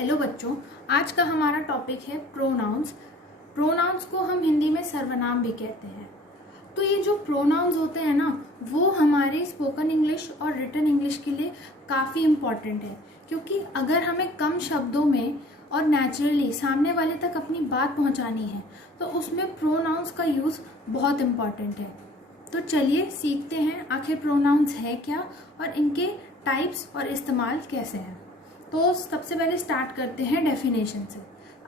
Hello बच्चों, आज का हमारा टॉपिक है प्रोनाउंस। प्रोनाउंस को हम हिंदी में सर्वनाम भी कहते हैं। तो ये जो प्रोनाउंस होते हैं ना, वो हमारे स्पोकन इंग्लिश और रिटन इंग्लिश के लिए काफ़ी इम्पॉर्टेंट है, क्योंकि अगर हमें कम शब्दों में और नेचुरली सामने वाले तक अपनी बात पहुंचानी है तो उसमें प्रोनाउंस का यूज़ बहुत इम्पॉर्टेंट है। तो चलिए सीखते हैं आखिर प्रोनाउंस है क्या और इनके टाइप्स और इस्तेमाल कैसे हैं। तो सबसे पहले स्टार्ट करते हैं डेफिनेशन से।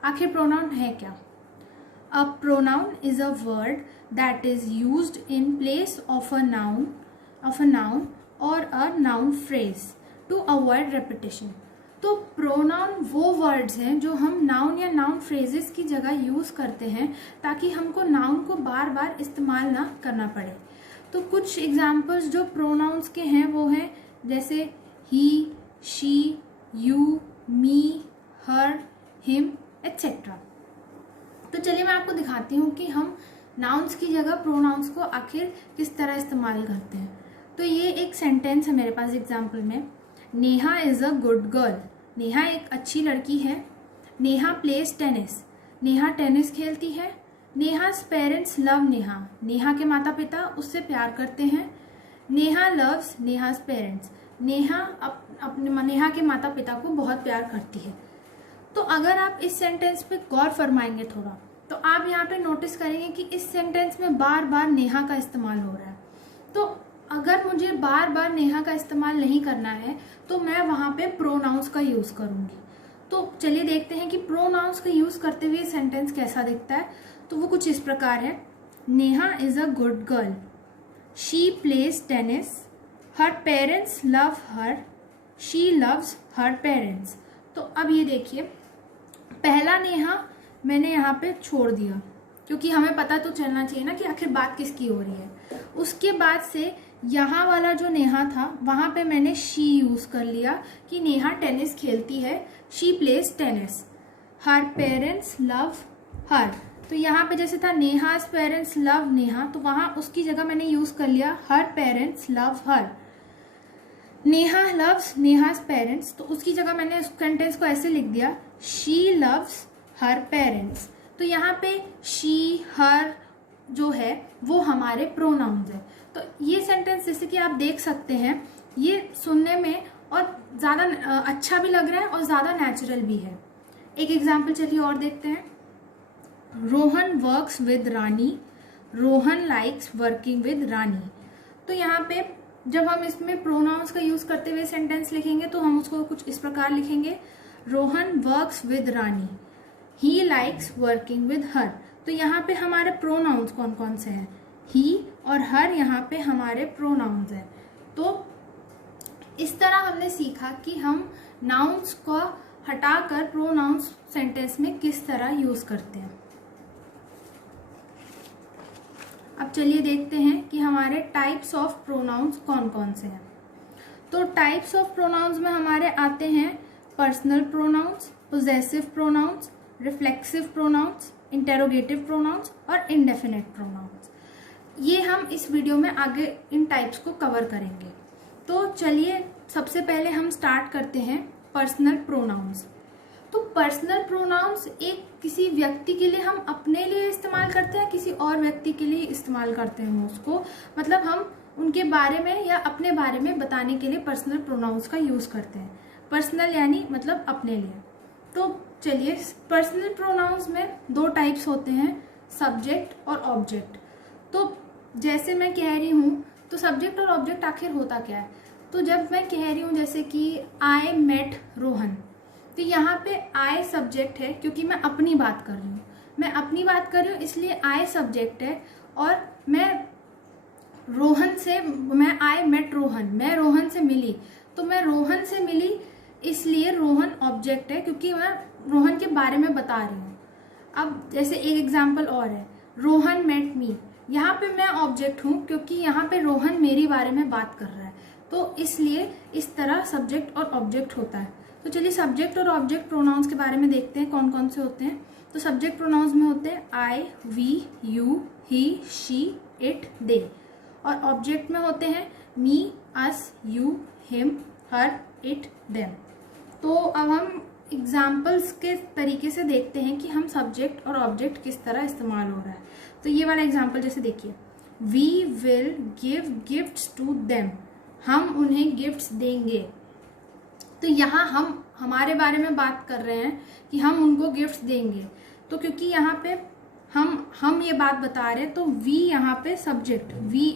आखिर प्रोनाउन है क्या? A pronoun is a word that is used in place of a noun और a noun phrase to avoid repetition. तो प्रोनाउन वो वर्ड्स हैं जो हम नाउन या नाउन फ्रेजेस की जगह यूज़ करते हैं ताकि हमको नाउन को बार बार इस्तेमाल ना करना पड़े। तो कुछ एग्जाम्पल्स जो प्रोनाउंस के हैं वो हैं जैसे he, she, you, me, her, him etcetera. तो चलिए मैं आपको दिखाती हूँ कि हम नाउन्स की जगह प्रोनाउंस को आखिर किस तरह इस्तेमाल करते हैं। तो ये एक सेंटेंस है मेरे पास एग्जाम्पल में। Neha is a good girl. Neha एक अच्छी लड़की है। Neha plays tennis. नेहा टेनिस खेलती है। Neha's parents love Neha. नेहा के माता पिता उससे प्यार करते हैं। Neha loves Neha's parents. नेहा अपने नेहा के माता पिता को बहुत प्यार करती है। तो अगर आप इस सेंटेंस पे गौर फरमाएंगे थोड़ा, तो आप यहाँ पे नोटिस करेंगे कि इस सेंटेंस में बार बार नेहा का इस्तेमाल हो रहा है। तो अगर मुझे बार बार नेहा का इस्तेमाल नहीं करना है तो मैं वहाँ पे प्रोनाउंस का यूज़ करूँगी। तो चलिए देखते हैं कि प्रोनाउंस का यूज़ करते हुए सेंटेंस कैसा दिखता है। तो वो कुछ इस प्रकार है। Neha is a good girl. She plays tennis. Her parents love her. She loves her parents. तो अब ये देखिए, पहला नेहा मैंने यहाँ पे छोड़ दिया क्योंकि हमें पता तो चलना चाहिए ना कि आखिर बात किसकी हो रही है। उसके बाद से यहाँ वाला जो नेहा था वहाँ पे मैंने शी यूज़ कर लिया कि नेहा टेनिस खेलती है। She plays tennis. Her parents love हर। तो यहाँ पे जैसे था नेहाज पेरेंट्स लव नेहा, तो वहाँ उसकी जगह मैंने यूज़ कर लिया her parents love her. Neha loves Neha's parents, तो उसकी जगह मैंने उस सेंटेंस को ऐसे लिख दिया शी लव्स हर पेरेंट्स। तो यहाँ पे शी, हर जो है वो हमारे प्रोनाउंस है। तो ये सेंटेंस जैसे कि आप देख सकते हैं, ये सुनने में और ज़्यादा अच्छा भी लग रहा है और ज़्यादा नेचुरल भी है। एक एग्जाम्पल चलिए और देखते हैं। Rohan works with Rani. Rohan likes working with Rani. तो यहाँ पे जब हम इसमें प्रोनाउंस का यूज करते हुए सेंटेंस लिखेंगे तो हम उसको कुछ इस प्रकार लिखेंगे। Rohan works with Rani. He likes working with her. तो यहाँ पे हमारे प्रोनाउंस कौन कौन से हैं? ही और हर यहाँ पे हमारे प्रोनाउंस हैं। तो इस तरह हमने सीखा कि हम नाउन्स को हटाकर प्रोनाउंस सेंटेंस में किस तरह यूज करते हैं। अब चलिए देखते हैं कि हमारे टाइप्स ऑफ प्रोनाउंस कौन कौन से हैं। तो टाइप्स ऑफ प्रोनाउंस में हमारे आते हैं personal pronouns, possessive pronouns, reflexive pronouns, interrogative pronouns और इंडेफिनिट प्रोनाउंस। ये हम इस वीडियो में आगे इन टाइप्स को कवर करेंगे। तो चलिए सबसे पहले हम स्टार्ट करते हैं पर्सनल प्रोनाउंस। तो पर्सनल प्रोनाउंस एक किसी व्यक्ति के लिए हम अपने लिए इस्तेमाल करते हैं, किसी और व्यक्ति के लिए इस्तेमाल करते हैं उसको, मतलब हम उनके बारे में या अपने बारे में बताने के लिए पर्सनल प्रोनाउंस का यूज़ करते हैं। पर्सनल यानी मतलब अपने लिए। तो चलिए, पर्सनल प्रोनाउंस में दो टाइप्स होते हैं, सब्जेक्ट और ऑब्जेक्ट। तो जैसे मैं कह रही हूँ, तो सब्जेक्ट और ऑब्जेक्ट आखिर होता क्या है? तो जब मैं कह रही हूँ जैसे कि आई मेट रोहन, तो यहाँ पे आई सब्जेक्ट है क्योंकि मैं अपनी बात कर रही हूँ। मैं अपनी बात कर रही हूँ इसलिए आई सब्जेक्ट है। और मैं आई मेट रोहन, मैं रोहन से मिली, तो मैं रोहन से मिली इसलिए रोहन ऑब्जेक्ट है क्योंकि मैं रोहन के बारे में बता रही हूँ। अब जैसे एक एग्जाम्पल और है, रोहन मेट मी। यहाँ पे मैं ऑब्जेक्ट हूँ क्योंकि यहाँ पे रोहन मेरी बारे में बात कर रहा है, तो इसलिए इस तरह सब्जेक्ट और ऑब्जेक्ट होता है। तो चलिए सब्जेक्ट और ऑब्जेक्ट प्रोनाउंस के बारे में देखते हैं कौन कौन से होते हैं। तो सब्जेक्ट प्रोनाउंस में होते हैं I, we, you, he, she, it, they. और ऑब्जेक्ट में होते हैं me, us, you, him, her, it, them. तो अब हम एग्जाम्पल्स के तरीके से देखते हैं कि हम सब्जेक्ट और ऑब्जेक्ट किस तरह इस्तेमाल हो रहा है। तो ये वाला एग्जाम्पल जैसे देखिए, we will give gifts to them, हम उन्हें गिफ्ट्स देंगे। तो यहाँ हम हमारे बारे में बात कर रहे हैं कि हम उनको गिफ्ट्स देंगे। तो क्योंकि यहाँ पे हम ये बात बता रहे हैं, तो वी यहाँ पे सब्जेक्ट,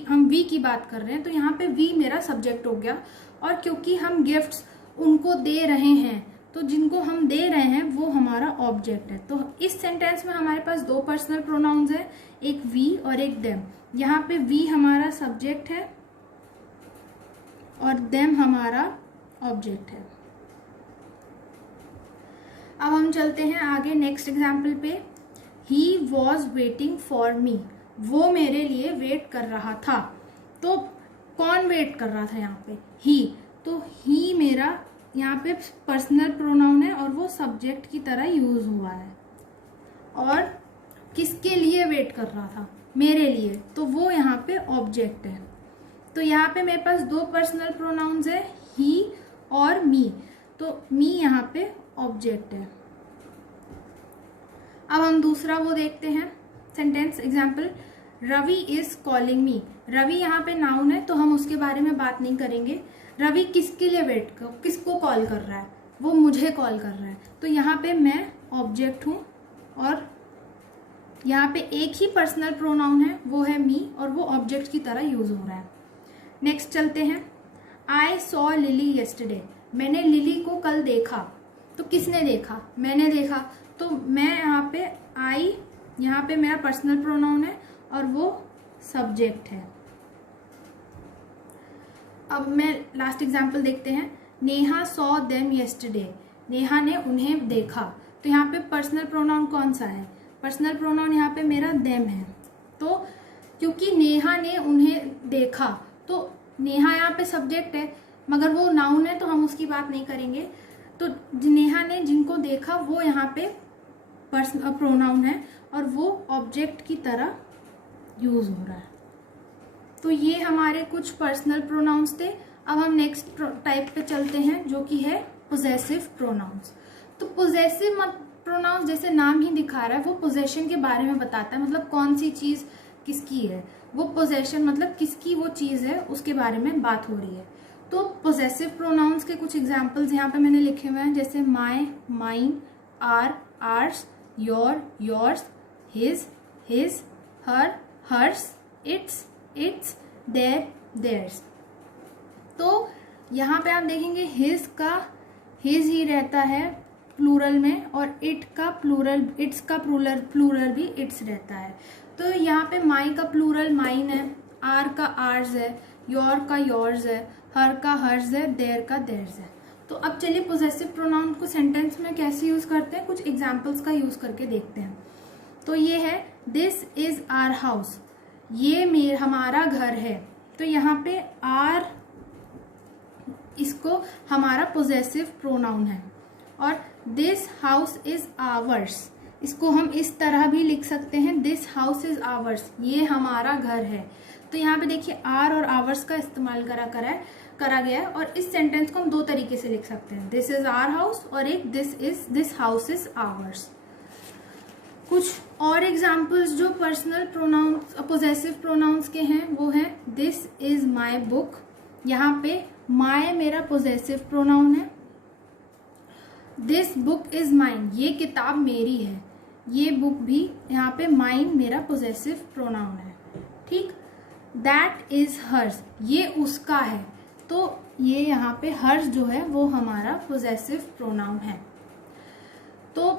हम वी की बात कर रहे हैं, तो यहाँ पे वी मेरा सब्जेक्ट हो गया। और क्योंकि हम गिफ्ट्स उनको दे रहे हैं, तो जिनको हम दे रहे हैं वो हमारा ऑब्जेक्ट है। तो इस सेंटेंस में हमारे पास दो पर्सनल प्रोनाउंस है, एक वी और एक देम। यहाँ पे वी हमारा सब्जेक्ट है और देम हमारा ऑब्जेक्ट है। अब हम चलते हैं आगे नेक्स्ट एग्जाम्पल पे। He was waiting for me, वो मेरे लिए वेट कर रहा था। तो कौन वेट कर रहा था यहाँ पे? ही। तो ही मेरा यहाँ पे पर्सनल प्रोनाउन है और वो सब्जेक्ट की तरह यूज हुआ है। और किसके लिए वेट कर रहा था? मेरे लिए, तो वो यहाँ पे ऑब्जेक्ट है। तो यहाँ पे मेरे पास दो पर्सनल प्रोनाउंस है, ही और मी। तो मी यहाँ पे ऑब्जेक्ट है। अब हम दूसरा वो देखते हैं sentence example, Ravi is calling me. Ravi यहाँ पे नाउन है तो हम उसके बारे में बात नहीं करेंगे। रवि किसके लिए किसको कॉल कर रहा है? वो मुझे कॉल कर रहा है। तो यहाँ पे मैं ऑब्जेक्ट हूँ और यहाँ पे एक ही पर्सनल प्रोनाउन है, वो है मी, और वो ऑब्जेक्ट की तरह यूज हो रहा है। नेक्स्ट चलते हैं, आई सॉ लिली येस्टरडे, मैंने लिली को कल देखा। तो किसने देखा? मैंने देखा। तो मैं यहाँ पे आई, यहाँ पे मेरा पर्सनल प्रोनाउन है और वो सब्जेक्ट है। अब मैं लास्ट एग्जाम्पल देखते हैं, Neha saw them yesterday, Neha ने उन्हें देखा। तो यहाँ पे पर्सनल प्रोनाउन कौन सा है? पर्सनल प्रोनाउन यहाँ पे मेरा देम है। तो क्योंकि नेहा ने उन्हें देखा, तो नेहा यहाँ पे सब्जेक्ट है, मगर वो नाउन है तो हम उसकी बात नहीं करेंगे। तो नेहा ने जिनको देखा वो यहाँ पे पर्सनल प्रोनाउन है और वो ऑब्जेक्ट की तरह यूज हो रहा है। तो ये हमारे कुछ पर्सनल प्रोनाउंस थे। अब हम नेक्स्ट टाइप पे चलते हैं जो कि है पोजेसिव प्रोनाउंस। तो पोजेसिव प्रोनाउंस जैसे नाम ही दिखा रहा है, वो पोजेशन के बारे में बताता है, मतलब कौन सी चीज किसकी है। वो पोजेशन मतलब किसकी वो चीज है, उसके बारे में बात हो रही है। तो पोजेसिव प्रोनाउंस के कुछ एग्जाम्पल्स यहाँ पे मैंने लिखे हुए हैं, जैसे my, mine, our, ours, your, yours, his, his, her, hers, its, its, their, theirs. तो यहाँ पे आप देखेंगे हिज का हिज ही रहता है प्लूरल में, और इट का प्लूरल, इट्स का प्लूरल भी इट्स रहता है। तो यहाँ पे माई का प्लूरल माइन है, आर का आर्स है, योर का योर्स है, हर का हर्स है, देयर का देयर्स है। तो अब चलिए पोजेसिव प्रोनाउन को सेंटेंस में कैसे यूज करते हैं, कुछ एग्जाम्पल्स का यूज करके देखते हैं। तो ये है, दिस इज आर हाउस, ये हमारा घर है। तो यहाँ पे आर, इसको हमारा पोजेसिव प्रोनाउन है। और दिस हाउस इज आवर्स, इसको हम इस तरह भी लिख सकते हैं, दिस हाउस इज आवर्स, ये हमारा घर है। तो यहाँ पे देखिए आर और आवर्स का इस्तेमाल करा गया है। और इस सेंटेंस को हम दो तरीके से लिख सकते हैं, दिस इज आवर हाउस और एक दिस हाउस इज आवर्स। कुछ और एग्जाम्पल्स जो पर्सनल प्रोनाउंस पोजेसिव प्रोनाउंस के हैं वो है, दिस इज माई बुक, यहाँ पे माई मेरा पोजेसिव प्रोनाउन है। दिस बुक इज माइन, ये किताब मेरी है, ये बुक भी यहाँ पे माइन मेरा पोजेसिव प्रोनाउन है। ठीक, दैट इज हर्स, ये उसका है। तो ये यहाँ पे हर्स जो है वो हमारा पोजेसिव प्रोनाउन है। तो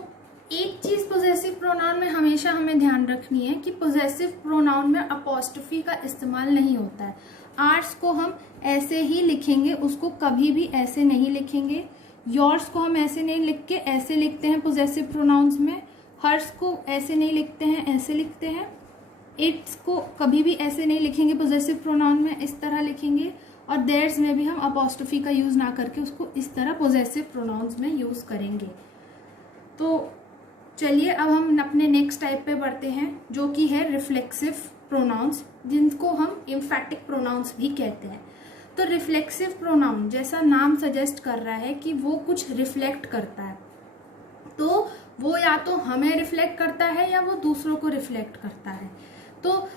एक चीज पोजेसिव प्रोनाउन में हमेशा हमें ध्यान रखनी है कि पोजेसिव प्रोनाउन में अपॉस्ट्रोफी का इस्तेमाल नहीं होता है। आर्स को हम ऐसे ही लिखेंगे, उसको कभी भी ऐसे नहीं लिखेंगे। योर्स को हम ऐसे नहीं लिख के ऐसे लिखते हैं पोजेसिव प्रोनाउंस में। हर्स को ऐसे नहीं लिखते हैं, ऐसे लिखते हैं। इट्स को कभी भी ऐसे नहीं लिखेंगे पोजेसिव प्रोनाउन में, इस तरह लिखेंगे। और देयर्स में भी हम अपॉस्ट्रोफी का यूज ना करके उसको इस तरह पोजेसिव प्रोनाउंस में यूज करेंगे। तो चलिए अब हम अपने नेक्स्ट टाइप पे बढ़ते हैं जो कि है रिफ्लेक्सिव प्रोनाउंस, जिनको हम एम्फैटिक प्रोनाउंस भी कहते हैं। तो रिफ्लेक्सिव प्रोनाउन जैसा नाम सजेस्ट कर रहा है कि वो कुछ रिफ्लेक्ट करता है, तो वो या तो हमें रिफ्लेक्ट करता है या वो दूसरों को रिफ्लेक्ट करता है। तो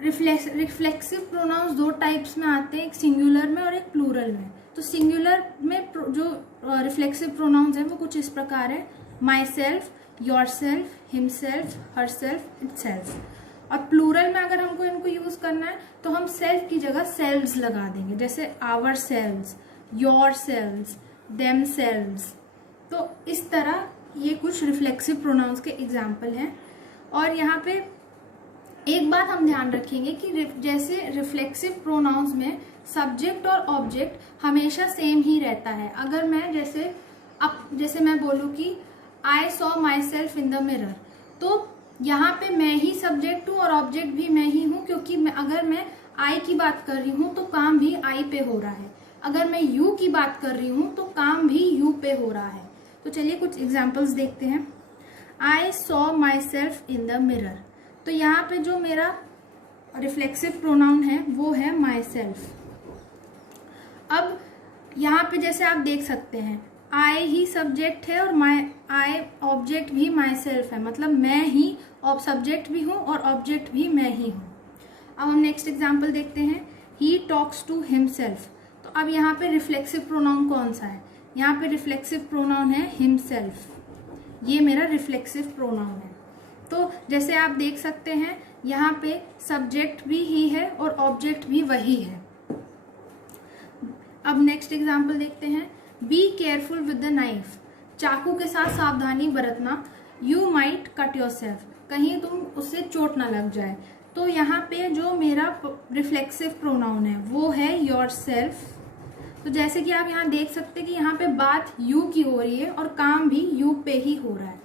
रिफ्लेक्सिव प्रोनाउंस दो टाइप्स में आते हैं, एक सिंगुलर में और एक प्लूरल में। तो सिंगुलर में जो रिफ्लेक्सिव प्रोनाउंस है वो कुछ इस प्रकार है, my self, your self, himself, her self, itself. और प्लूरल में अगर हमको इनको यूज करना है तो हम सेल्फ की जगह सेल्व्स लगा देंगे, जैसे ourselves, yourselves, themselves. तो इस तरह ये कुछ रिफ्लेक्सिव प्रोनाउंस के एग्जाम्पल हैं। और यहाँ पे एक बात हम ध्यान रखेंगे कि जैसे रिफ्लेक्सिव प्रोनाउंस में सब्जेक्ट और ऑब्जेक्ट हमेशा सेम ही रहता है। अगर मैं जैसे मैं बोलूँ कि I saw my self in the mirror, तो यहाँ पे मैं ही सब्जेक्ट हूँ और ऑब्जेक्ट भी मैं ही हूँ, क्योंकि अगर मैं आई की बात कर रही हूँ तो काम भी आई पे हो रहा है, अगर मैं यू की बात कर रही हूँ तो काम भी यू पे हो रहा है। तो चलिए कुछ एग्जाम्पल्स देखते हैं। I saw my self in the mirror, तो यहाँ पे जो मेरा रिफ्लेक्सिव प्रोनाउन है वो है माई सेल्फ। अब यहाँ पे जैसे आप देख सकते हैं आई ही सब्जेक्ट है और आई ऑब्जेक्ट भी माई सेल्फ है, मतलब मैं ही सब्जेक्ट भी हूँ और ऑब्जेक्ट भी मैं ही हूँ। अब हम नेक्स्ट एग्जाम्पल देखते हैं, ही टॉक्स टू हिमसेल्फ। तो अब यहाँ पे रिफ्लेक्सिव प्रोनाउन कौन सा है? यहाँ पे रिफ्लेक्सिव प्रोनाउन है हिमसेल्फ, ये मेरा रिफ्लेक्सिव प्रोनाउन है। तो जैसे आप देख सकते हैं यहाँ पे सब्जेक्ट भी ही है और ऑब्जेक्ट भी वही है। अब नेक्स्ट एग्जाम्पल देखते हैं, be careful with the knife, चाकू के साथ सावधानी बरतना, you might cut your self, कहीं तुम उससे चोट ना लग जाए। तो यहाँ पे जो मेरा रिफ्लेक्सिव प्रोनाउन है वो है योर सेल्फ। तो जैसे कि आप यहाँ देख सकते हैं कि यहाँ पे बात यू की हो रही है और काम भी यू पे ही हो रहा है।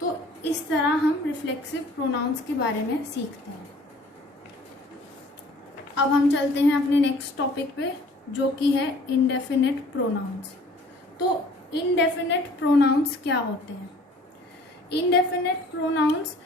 तो इस तरह हम रिफ्लेक्सिव प्रोनाउंस के बारे में सीखते हैं। अब हम चलते हैं अपने नेक्स्ट टॉपिक पे, जो कि है इंडेफिनिट प्रोनाउंस। तो इंडेफिनिट प्रोनाउंस क्या होते हैं? इंडेफिनिट प्रोनाउंस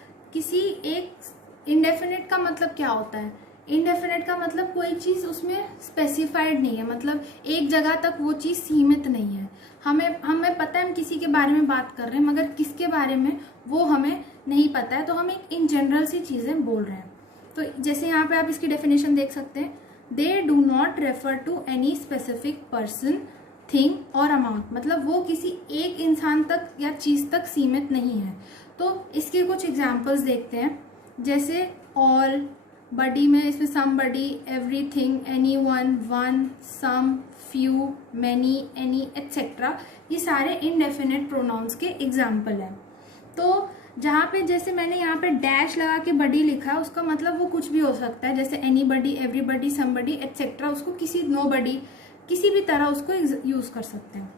इंडेफिनिट का मतलब क्या होता है? इंडेफिनिट का मतलब कोई चीज़ उसमें स्पेसिफाइड नहीं है, मतलब एक जगह तक वो चीज़ सीमित नहीं है। हमें पता है हम किसी के बारे में बात कर रहे हैं, मगर किसके बारे में वो हमें नहीं पता है, तो हम एक इन जनरल सी चीज़ें बोल रहे हैं। तो जैसे यहाँ पे आप इसकी डेफिनेशन देख सकते हैं, they do not refer to any specific person, thing और अमाउंट, मतलब वो किसी एक इंसान तक या चीज़ तक सीमित नहीं है। तो इसके कुछ एग्जाम्पल्स देखते हैं, जैसे ऑल, बडी में इसमें समबडी, एवरीथिंग, एनीवन, वन, सम, फ्यू, मैनी, एनी, एटसेट्रा, ये सारे इनडेफिनिट प्रोनाउंस के एग्जाम्पल हैं। तो जहाँ पे जैसे मैंने यहाँ पे डैश लगा के बडी लिखा है, उसका मतलब वो कुछ भी हो सकता है, जैसे एनीबडी, एवरीबडी, समबडी, एटसेट्रा, उसको किसी नोबडी, किसी भी तरह उसको यूज कर सकते हैं।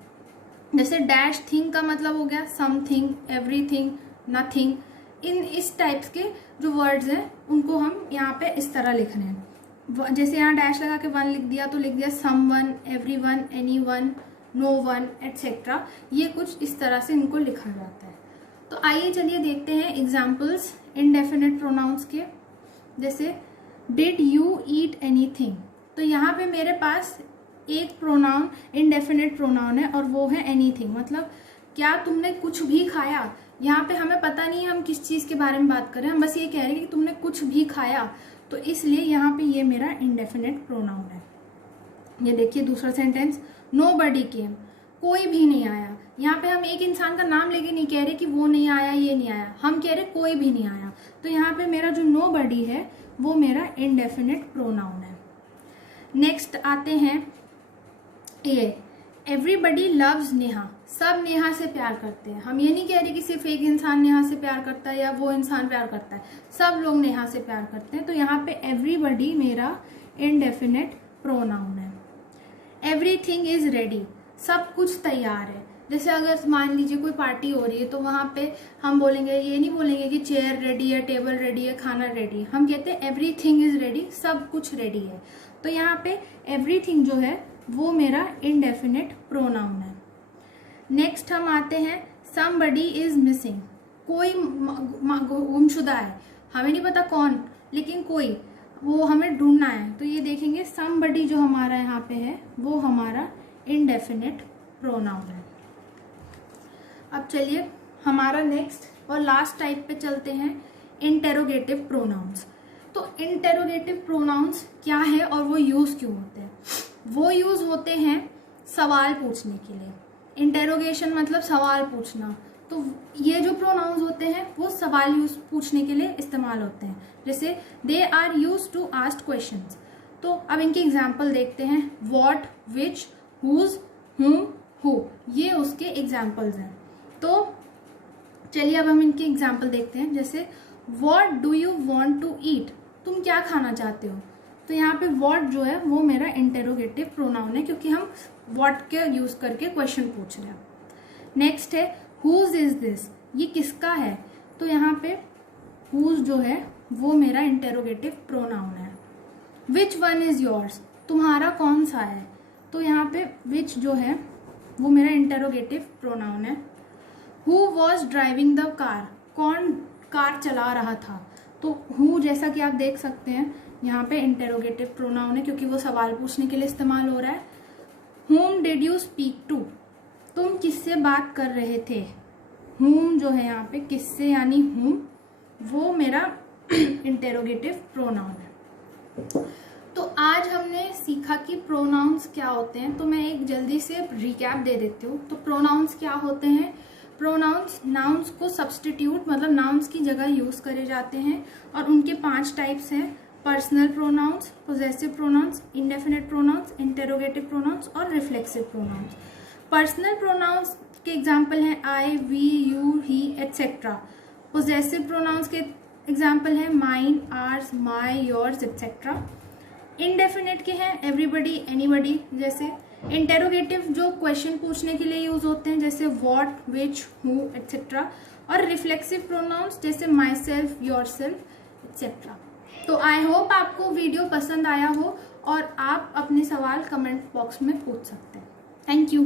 जैसे डैश थिंग का मतलब हो गया समथिंग, एवरीथिंग, नथिंग। इस टाइप्स के जो वर्ड्स हैं उनको हम यहाँ पे इस तरह लिख रहे हैं। जैसे यहाँ डैश लगा के वन लिख दिया तो लिख दिया someone, everyone, anyone, no one, etcetera. ये कुछ इस तरह से इनको लिखा जाता है। तो आइए चलिए देखते हैं एग्जाम्पल्स इनडेफिनिट प्रोनाउंस के। जैसे डिड यू ईट एनीथिंग, तो यहाँ पे मेरे पास एक प्रोनाउन इनडेफिनिट प्रोनाउन है और वो है एनीथिंग, मतलब क्या तुमने कुछ भी खाया। यहाँ पे हमें पता नहीं है हम किस चीज़ के बारे में बात कर रहे हैं, हम बस ये कह रहे हैं कि तुमने कुछ भी खाया, तो इसलिए यहाँ पे ये मेरा इनडेफिनिट प्रोनाउन है। ये देखिए दूसरा सेंटेंस, नोबडी केम, कोई भी नहीं आया। यहाँ पे हम एक इंसान का नाम लेके नहीं कह रहे कि वो नहीं आया, ये नहीं आया, हम कह रहे कोई भी नहीं आया। तो यहाँ पे मेरा जो नोबडी है वो मेरा इनडेफिनिट प्रोनाउन है। नेक्स्ट आते हैं ए, एवरीबडी लव्स नेहा, सब नेहा से प्यार करते हैं। हम ये नहीं कह रहे कि सिर्फ एक इंसान नेहा से प्यार करता है या वो इंसान प्यार करता है, सब लोग नेहा से प्यार करते हैं। तो यहाँ पे एवरीबडी मेरा इनडेफिनिट प्रोनाउन है। एवरीथिंग इज रेडी, सब कुछ तैयार है। जैसे अगर मान लीजिए कोई पार्टी हो रही है तो वहाँ पे हम बोलेंगे, ये नहीं बोलेंगे कि चेयर रेडी है, टेबल रेडी है, खाना रेडी है, हम कहते हैं एवरीथिंग इज रेडी, सब कुछ रेडी है। तो यहाँ पे एवरीथिंग जो है वो मेरा इनडेफिनिट प्रोनाउन है। नेक्स्ट हम आते हैं समबडी इज मिसिंग, कोई गुमशुदा है, हमें नहीं पता कौन, लेकिन कोई, वो हमें ढूंढना है। तो ये देखेंगे समबडी जो हमारा यहाँ पे है वो हमारा इनडेफिनिट प्रोनाउन है। अब चलिए हमारा नेक्स्ट और लास्ट टाइप पे चलते हैं, इंटेरोगेटिव प्रोनाउंस। तो इंटेरोगेटिव प्रोनाउंस क्या है और वो यूज़ क्यों होते हैं? वो यूज़ होते हैं सवाल पूछने के लिए। इंटेरोगेशन मतलब सवाल पूछना, तो ये जो प्रोनाउंस होते हैं वो सवाल पूछने के लिए इस्तेमाल होते हैं। जैसे they are use to ask questions. तो अब इनके एग्जाम्पल देखते हैं, what, which, whose, whom, who, ये उसके एग्जाम्पल्स हैं। तो चलिए अब हम इनके एग्जाम्पल देखते हैं। जैसे what do you want to eat, तुम क्या खाना चाहते हो? तो यहाँ पे वॉट जो है वो मेरा इंटेरोगेटिव प्रोनाउन है, क्योंकि हम वॉट के यूज करके क्वेश्चन पूछ रहे हैं। नेक्स्ट है हुज इज दिस, ये किसका है? तो यहाँ पे हुज जो है वो मेरा इंटेरोगेटिव प्रोनाउन है। विच वन इज योर्स, तुम्हारा कौन सा है? तो यहाँ पे विच जो है वो मेरा इंटेरोगेटिव प्रोनाउन है। Who was driving the car, कौन कार चला रहा था? तो हु जैसा कि आप देख सकते हैं यहाँ पे इंटेरोगेटिव प्रोनाउन है, क्योंकि वो सवाल पूछने के लिए इस्तेमाल हो रहा है। whom did you speak to, तुम किससे बात कर रहे थे? whom जो है यहाँ पे किससे यानी whom, वो मेरा इंटेरोगेटिव प्रोनाउन है। तो आज हमने सीखा कि प्रोनाउंस क्या होते हैं। तो मैं एक जल्दी से रिकैप दे देती हूँ। तो प्रोनाउंस क्या होते हैं? प्रोनाउंस नाउन्स को सब्सटीट्यूट मतलब नाउन्स की जगह यूज करे जाते हैं, और उनके 5 टाइप्स हैं, personal pronouns, possessive pronouns, indefinite pronouns, interrogative pronouns और रिफ्लेक्सिव प्रोनाउंस। पर्सनल प्रोनाउंस के एग्जाम्पल हैं I, we, you, he, etcetera. Possessive pronouns के एग्जाम्पल हैं mine, ours, my, yours, etcetera. Indefinite के हैं एवरीबडी, एनीबडी जैसे। इंटेरोगेटिव जो क्वेश्चन पूछने के लिए यूज होते हैं, जैसे व्हाट, विच, हु, एट्सेट्रा। और रिफ्लेक्सिव प्रोनाउंस जैसे myself, yourself, etcetera. तो आई होप आपको वीडियो पसंद आया हो और आप अपने सवाल कमेंट बॉक्स में पूछ सकते हैं। Thank you.